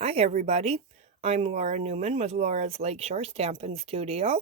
Hi everybody, I'm Laura Newman with Laura's Lakeshore Stampin' Studio.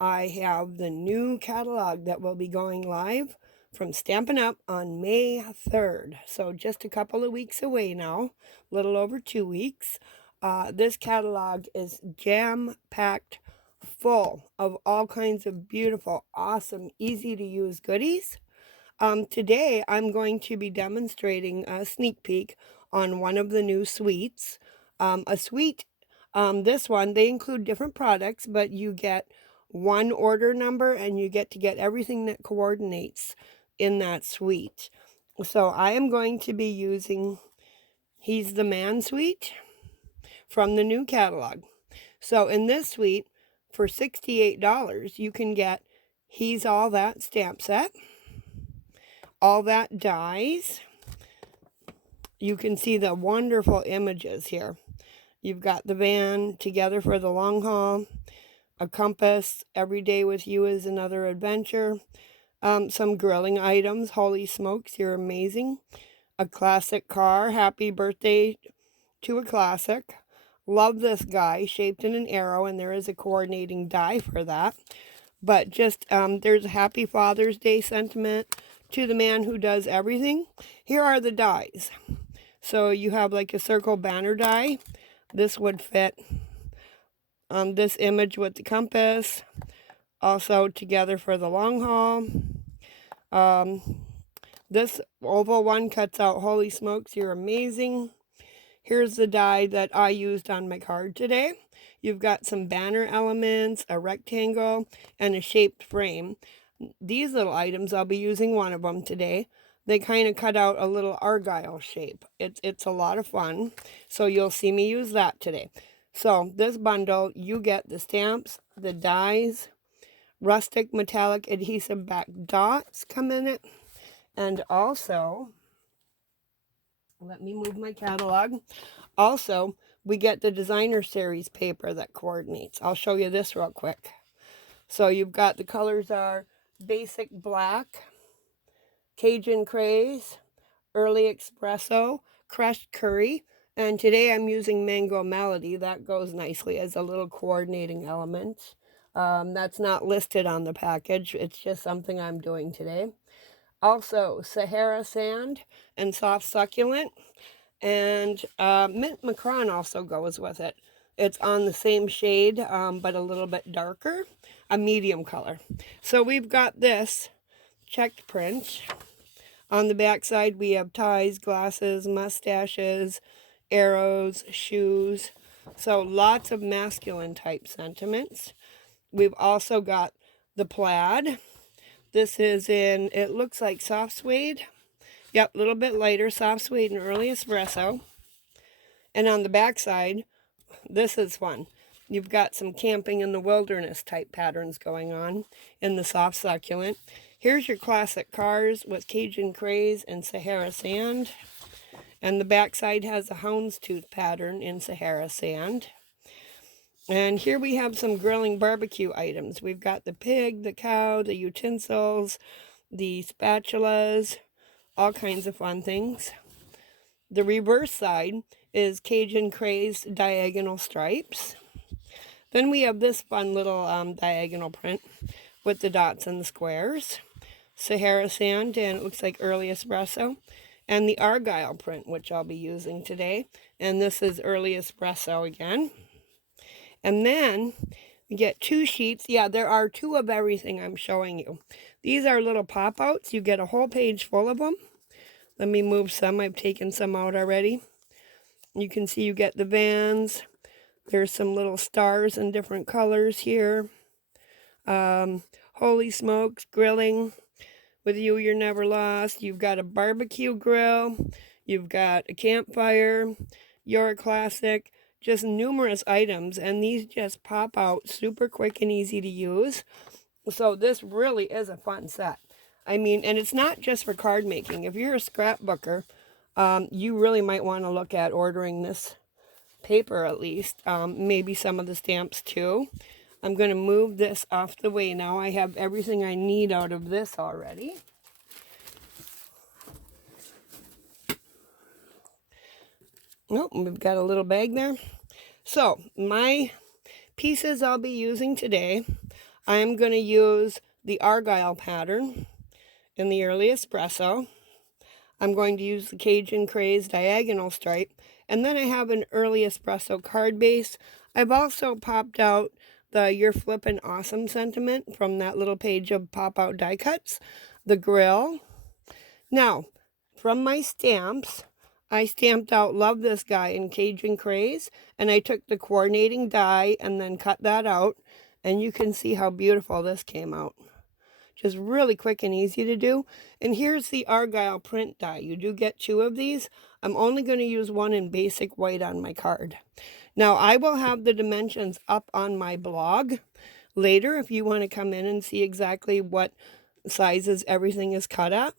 I have the new catalog that will be going live from Stampin' Up! On May 3rd, so just a couple of weeks away now, a little over 2 weeks. This catalog is jam-packed full of all kinds of beautiful, awesome, easy-to-use goodies. Today I'm going to be demonstrating a sneak peek on one of the new suites. A suite, this one, they include different products, but you get one order number and you get to get everything that coordinates in that suite. So I am going to be using He's the Man suite from the new catalog. So in this suite, for $68, you can get He's All That stamp set, All That dies. You can see the wonderful images here. You've got the van, Together for the Long Haul, a compass, Every Day with You is Another Adventure, some grilling items, Holy Smokes, You're Amazing, a classic car, Happy Birthday to a Classic, Love This Guy, shaped in an arrow, and there is a coordinating die for that. But just, there's a Happy Father's Day sentiment to the man who does everything. Here are the dies. So you have like a circle banner die. This would fit on this image with the compass. Also Together for the Long Haul. This oval one cuts out Holy Smokes, You're Amazing. Here's the die that I used on my card today. You've got some banner elements, a rectangle, and a shaped frame. These little items, I'll be using one of them today. They kind of cut out a little argyle shape. It's a lot of fun, so you'll see me use that today. So this bundle, you get the stamps, the dies, rustic metallic adhesive back dots come in it, and also, let me move my catalog. Also, we get the designer series paper that coordinates. I'll show you this real quick. So you've got the colors are basic black, Cajun Craze, Early Espresso, Crushed Curry, and today I'm using Mango Melody. That goes nicely as a little coordinating element. That's not listed on the package. It's just something I'm doing today. Also, Sahara Sand and Soft Succulent, and Mint Macron also goes with it. It's on the same shade, but a little bit darker, a medium color. So we've got this checked print. On the back side, we have ties, glasses, mustaches, arrows, shoes. So lots of masculine type sentiments. We've also got the plaid. This is in, it looks like soft suede. Yep, a little bit lighter, soft suede and early espresso. And on the back side, this is fun. You've got some camping in the wilderness type patterns going on in the soft succulent. Here's your classic cars with Cajun Craze and Sahara Sand. And the back side has a houndstooth pattern in Sahara Sand. And here we have some grilling barbecue items. We've got the pig, the cow, the utensils, the spatulas, all kinds of fun things. The reverse side is Cajun Craze diagonal stripes. Then we have this fun little diagonal print with the dots and the squares. Sahara Sand, and it looks like Early Espresso. And the Argyle print, which I'll be using today. And this is Early Espresso again. And then we get 2 sheets. Yeah, there are 2 of everything I'm showing you. These are little pop-outs. You get a whole page full of them. Let me move some. I've taken some out already. You can see you get the vans. There's some little stars in different colors here. Holy Smokes, grilling. With You, You're Never Lost. You've got a barbecue grill. You've got a campfire. You're a Classic. Just numerous items, and these just pop out super quick and easy to use. So this really is a fun set. I mean, and it's not just for card making. If you're a scrapbooker, you really might want to look at ordering this paper at least. Maybe some of the stamps too. I'm going to move this off the way now. I have everything I need out of this already. Nope, we've got a little bag there. So my pieces I'll be using today, I'm going to use the Argyle pattern in the early espresso. I'm going to use the Cajun Craze diagonal stripe, and then I have an early espresso card base. I've also popped out the You're Flippin' Awesome sentiment from that little page of pop-out die cuts, the grill. Now, from my stamps, I stamped out Love This Guy in Cajun Craze, and I took the coordinating die and then cut that out, and you can see how beautiful this came out. Just really quick and easy to do. And here's the Argyle print die. You do get 2 of these. I'm only going to use one in basic white on my card. Now, I will have the dimensions up on my blog later if you want to come in and see exactly what sizes everything is cut at.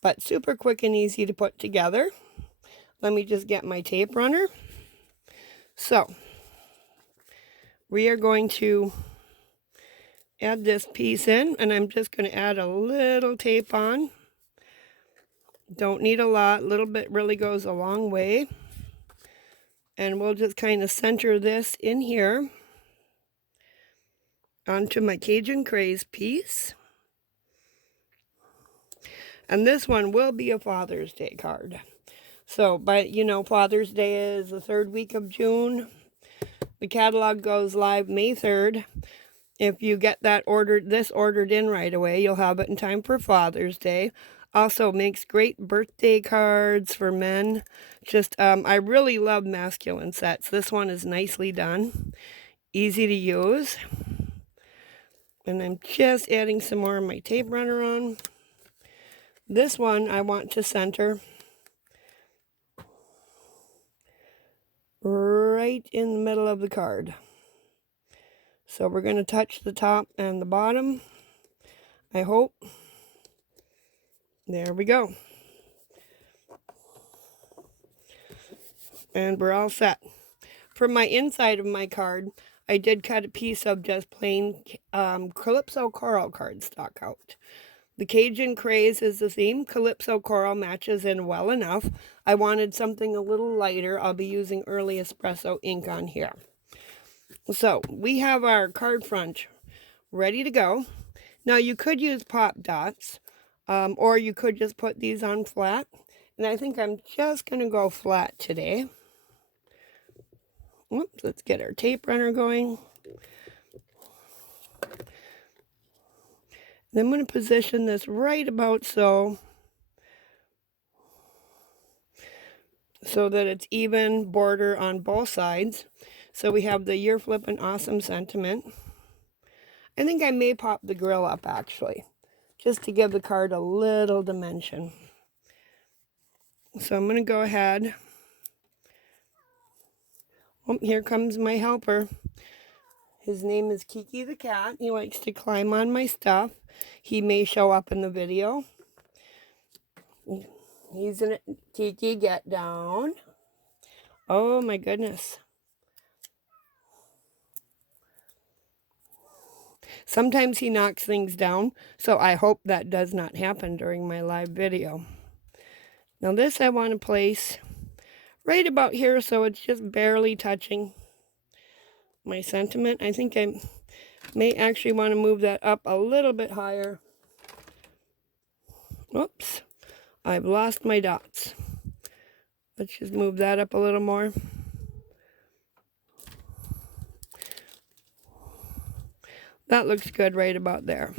But super quick and easy to put together. Let me just get my tape runner. So, we are going to add this piece in, and I'm just going to add a little tape on. Don't need a lot. A little bit really goes a long way. And we'll just kind of center this in here onto my Cajun Craze piece. And this one will be a Father's Day card. So, but you know, Father's Day is the 3rd week of June. The catalog goes live May 3rd. If you get that ordered in right away, you'll have it in time for Father's Day. Also makes great birthday cards for men. Just, I really love masculine sets. This one is nicely done. Easy to use. And I'm just adding some more of my tape runner on. This one I want to center right in the middle of the card. So we're going to touch the top and the bottom, I hope. There we go. And we're all set. For my inside of my card, I did cut a piece of just plain Calypso Coral cardstock out. The Cajun Craze is the theme. Calypso Coral matches in well enough. I wanted something a little lighter. I'll be using early espresso ink on here. So we have our card front ready to go. Now you could use pop dots, or you could just put these on flat. And I think I'm just going to go flat today. Whoops, let's get our tape runner going. Then I'm going to position this right about so that it's even border on both sides. So we have the You're Flippin' Awesome sentiment. I think I may pop the grill up actually, just to give the card a little dimension. So I'm going to go ahead. Oh, here comes my helper. His name is Kiki the cat. He likes to climb on my stuff. He may show up in the video. He's in it. Kiki, get down. Oh my goodness. Sometimes he knocks things down, so I hope that does not happen during my live video. Now this I want to place right about here so it's just barely touching my sentiment. I think I may actually want to move that up a little bit higher. Whoops, I've lost my dots. Let's just move that up a little more. That looks good right about there.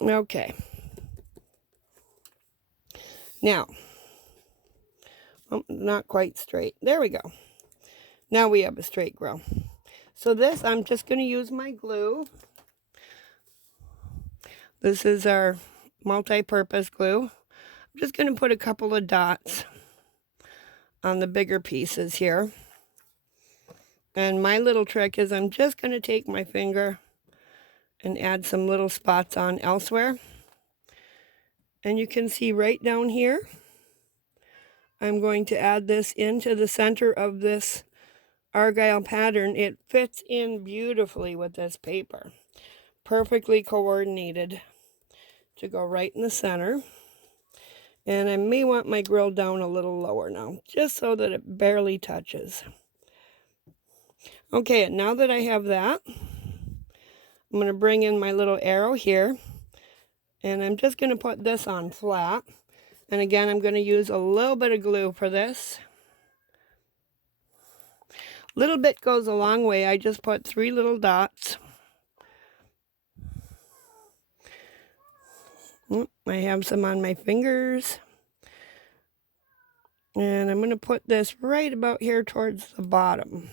Okay. Now, oh, not quite straight. There we go. Now we have a straight grill. So this, I'm just going to use my glue. This is our multi-purpose glue. I'm just going to put a couple of dots on the bigger pieces here. And my little trick is I'm just going to take my finger and add some little spots on elsewhere. And you can see right down here, I'm going to add this into the center of this Argyle pattern. It fits in beautifully with this paper. Perfectly coordinated to go right in the center. And I may want my grill down a little lower now, just so that it barely touches. Okay, now that I have that, I'm going to bring in my little arrow here, and I'm just going to put this on flat. And again, I'm going to use a little bit of glue for this. Little bit goes a long way. I just put 3 little dots. I have some on my fingers. And I'm going to put this right about here towards the bottom.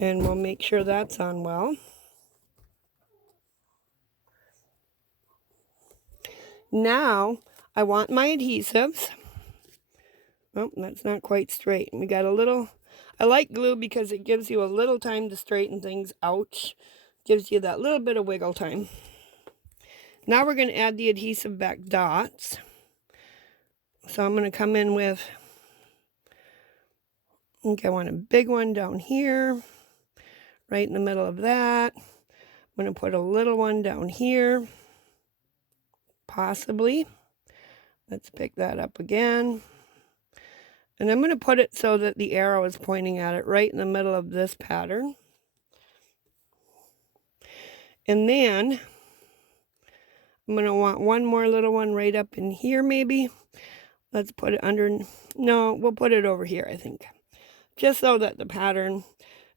And we'll make sure that's on well. Now, I want my adhesives. Oh, that's not quite straight. We got a little, I like glue because it gives you a little time to straighten things out. Gives you that little bit of wiggle time. Now we're going to add the adhesive back dots. So I'm going to come in with, I think I want a big one down here, right in the middle of that. I'm going to put a little one down here, possibly. Let's pick that up again. And I'm going to put it so that the arrow is pointing at it right in the middle of this pattern. And then I'm going to want one more little one right up in here maybe. Let's put it under, no, we'll put it over here I think. Just so that the pattern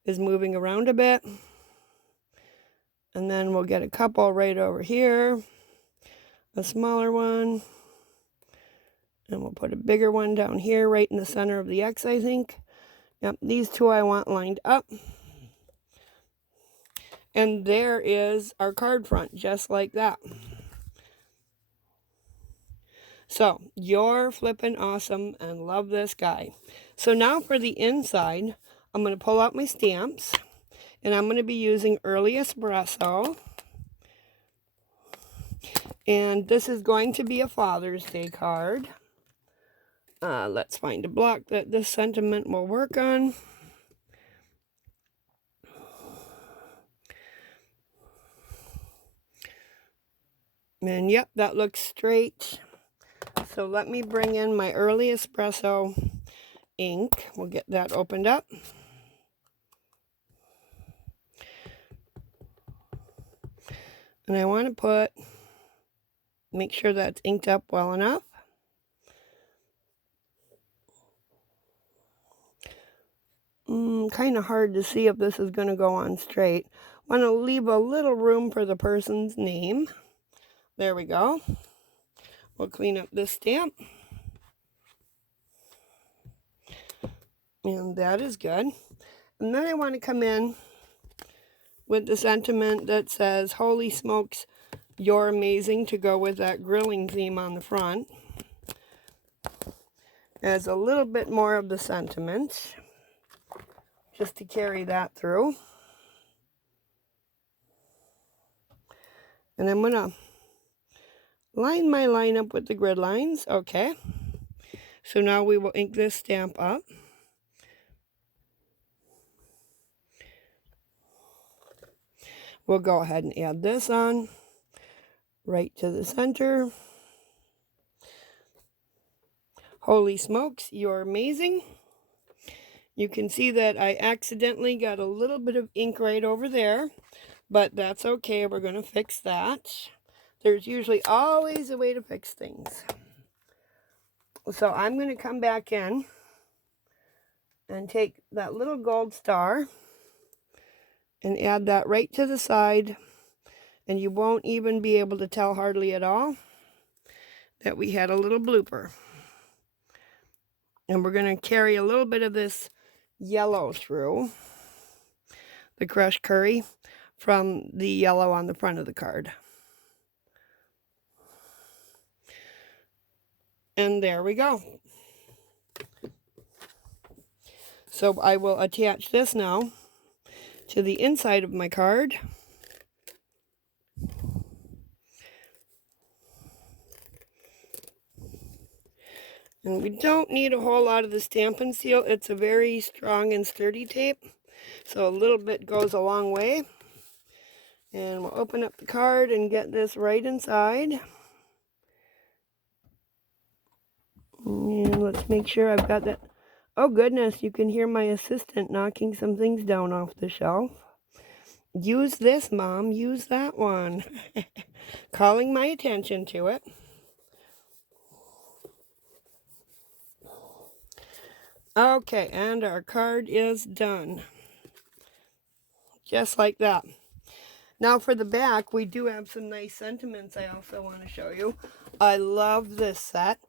is moving around a bit. And then we'll get a couple right over here. A smaller one. And we'll put a bigger one down here right in the center of the X, I think. Yep, these 2 I want lined up. And there is our card front, just like that. So, you're flipping awesome and love this guy. So now for the inside, I'm going to pull out my stamps. And I'm going to be using Early Espresso. And this is going to be a Father's Day card. Let's find a block that this sentiment will work on. And yep, that looks straight. So let me bring in my Early Espresso ink. We'll get that opened up. And I want to make sure that's inked up well enough. Kind of hard to see if this is going to go on straight. Want to leave a little room for the person's name. There we go. We'll clean up this stamp. And that is good. And then I want to come in with the sentiment that says, "Holy smokes, you're amazing," to go with that grilling theme on the front. As a little bit more of the sentiment, just to carry that through. And I'm going to line my line up with the grid lines. Okay. So now we will ink this stamp up. We'll go ahead and add this on right to the center. Holy smokes, you're amazing. You can see that I accidentally got a little bit of ink right over there, but that's okay. We're going to fix that. There's usually always a way to fix things. So I'm going to come back in and take that little gold star and add that right to the side, and you won't even be able to tell hardly at all that we had a little blooper. And we're going to carry a little bit of this yellow through, the crushed curry, from the yellow on the front of the card. And there we go. So I will attach this now to the inside of my card. And we don't need a whole lot of the Stampin' Seal. It's a very strong and sturdy tape, so a little bit goes a long way. And we'll open up the card and get this right inside. And let's make sure I've got that. Oh goodness, you can hear my assistant knocking some things down off the shelf. Use this, Mom, use that one. Calling my attention to it. Okay, and our card is done. Just like that. Now for the back, we do have some nice sentiments I also want to show you. I love this set.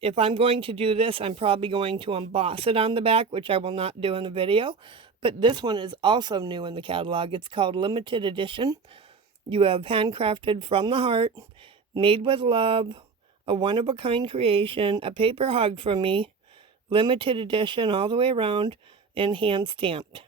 If I'm going to do this, I'm probably going to emboss it on the back, which I will not do in the video. But this one is also new in the catalog. It's called Limited Edition. You have handcrafted from the heart, made with love, a one-of-a-kind creation, a paper hug from me, limited edition all the way around, and hand stamped.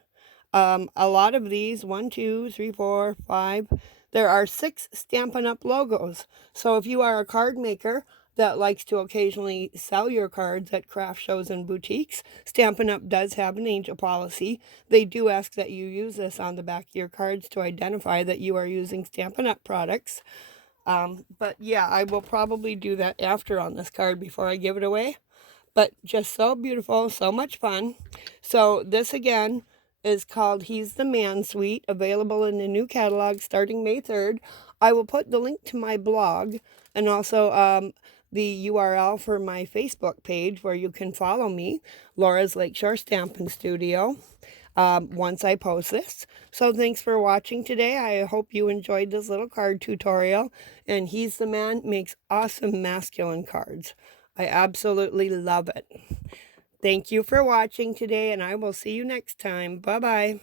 A lot of these, 1, 2, 3, 4, 5, there are 6 Stampin' Up! Logos. So if you are a card maker that likes to occasionally sell your cards at craft shows and boutiques, Stampin' Up! Does have an angel policy. They do ask that you use this on the back of your cards to identify that you are using Stampin' Up! Products. But yeah, I will probably do that after on this card before I give it away. But just so beautiful, so much fun. So this again is called He's the Man Suite, available in the new catalog starting May 3rd. I will put the link to my blog and also the URL for my Facebook page where you can follow me, Laura's Lakeshore Stampin' Studio, once I post this. So thanks for watching today. I hope you enjoyed this little card tutorial. And He's the Man makes awesome masculine cards. I absolutely love it. Thank you for watching today, and I will see you next time. Bye-bye.